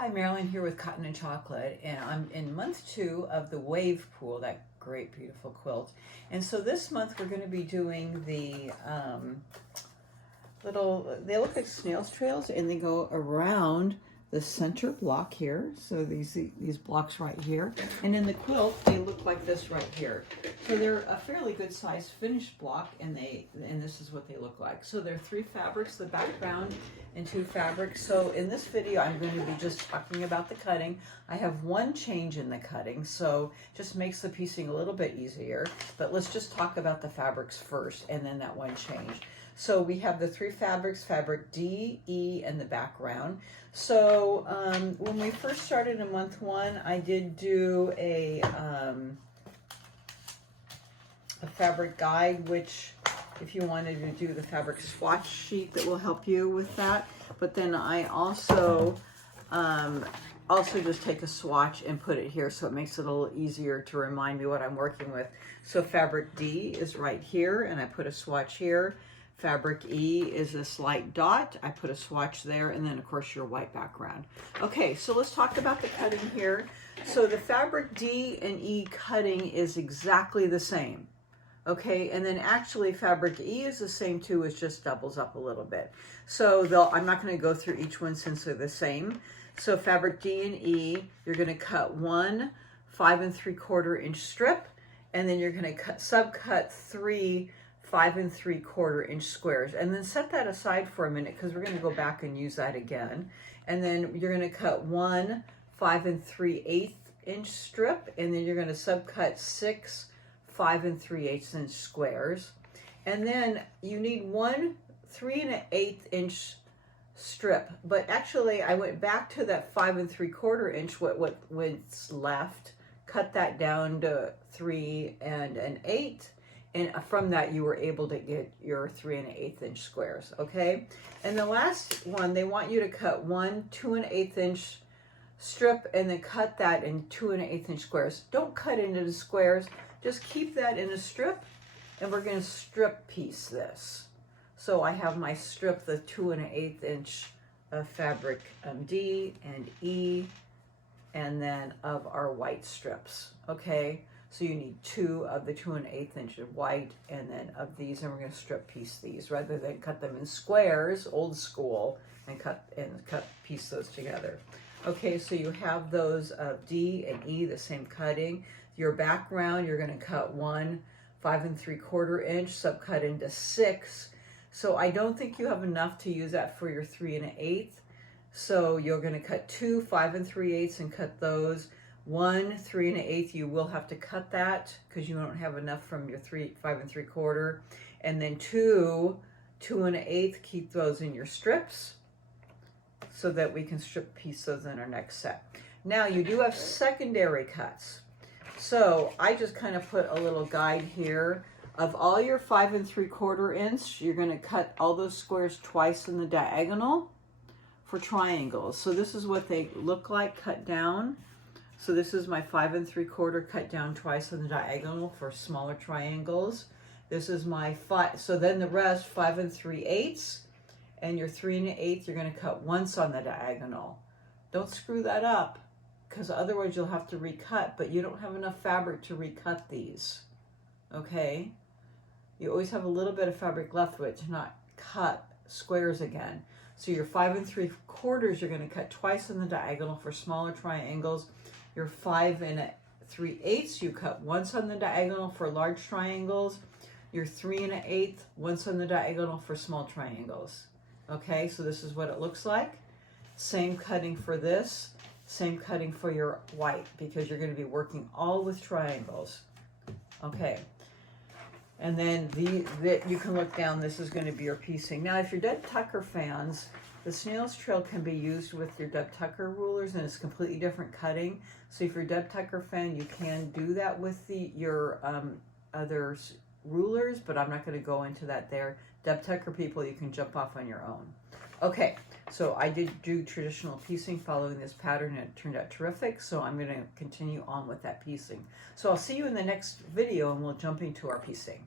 Hi, Marilyn here with Cotton and Chocolate, and I'm in month 2 of the Wave Pool, that great, beautiful quilt. And so this month we're going to be doing the they look like snail's trails, and they go around the center block here. So these blocks right here, and in the quilt they look like this right here. So they're a fairly good sized finished block, and this is what they look like. So there are 3 fabrics, the background and 2 fabrics. So in this video I'm going to be just talking about the cutting. I have one change in the cutting, so just makes the piecing a little bit easier. But let's just talk about the fabrics first, and then that one change. So we have the 3 fabrics, fabric D, E, and the background. So when we first started in month 1, I did do a fabric guide, which if you wanted to do the fabric swatch sheet, that will help you with that. But then I also just take a swatch and put it here, so it makes it a little easier to remind me what I'm working with. So fabric D is right here, and I put a swatch here. Fabric E is this light dot. I put a swatch there, and then of course your white background. Okay, so let's talk about the cutting here. So the fabric D and E cutting is exactly the same. Okay, and then actually fabric E is the same too, it just doubles up a little bit. So I'm not going to go through each one since they're the same. So fabric D and E, you're going to cut 1 5 3/4 inch strip, and then you're going to subcut 3 5 3/4 inch squares, and then set that aside for a minute because we're going to go back and use that again. And then you're going to cut 1 5 3/8 inch strip, and then you're going to subcut 6 5 3/8 inch squares. And then you need 1 3 1/8 inch strip, but actually I went back to that 5 3/4 inch, what's left, cut that down to 3 1/8. And from that, you were able to get your 3 1/8 inch squares, okay? And the last one, they want you to cut 1 2 1/8 inch strip, and then cut that in 2 1/8 inch squares. Don't cut into the squares, just keep that in a strip, and we're gonna strip piece this. So I have my strip, the 2 1/8 inch of fabric D and E, and then of our white strips, okay? So you need 2 of the 2 1/8 inch of white, and then of these, and we're going to strip piece these rather than cut them in squares, old school, and piece those together. Okay, so you have those of D and E, the same cutting. Your background, you're going to cut 1 5 3/4 inch, subcut into 6. So I don't think you have enough to use that for your 3 1/8. So you're going to cut 2 5 3/8 and cut those. 1 3 1/8, you will have to cut that because you don't have enough from your 5 3/4, and then 2 2 1/8, keep those in your strips so that we can strip piece those in our next set. Now you do have secondary cuts, so I just kind of put a little guide here of all your 5 3/4 inch. You're going to cut all those squares twice in the diagonal for triangles. So this is what they look like cut down. So this is my 5 3/4 cut down twice on the diagonal for smaller triangles. This is my 5. So then the rest, 5 3/8, and your 3 1/8, you're going to cut once on the diagonal. Don't screw that up, because otherwise you'll have to recut, but you don't have enough fabric to recut these. Okay? You always have a little bit of fabric left with it to not cut squares again. So your 5 3/4, you're going to cut twice on the diagonal for smaller triangles. Your 5 3/8, you cut once on the diagonal for large triangles. Your 3 1/8, once on the diagonal for small triangles. Okay, so this is what it looks like. Same cutting for this, same cutting for your white, because you're going to be working all with triangles. Okay, and then you can look down, this is going to be your piecing. Now if you're Deb Tucker fans, the snail's trail can be used with your Deb Tucker rulers, and it's completely different cutting. So if you're a Deb Tucker fan, you can do that with your other rulers, but I'm not going to go into that there. Deb Tucker people, you can jump off on your own. Okay, so I did do traditional piecing following this pattern, and it turned out terrific. So I'm going to continue on with that piecing. So I'll see you in the next video, and we'll jump into our piecing.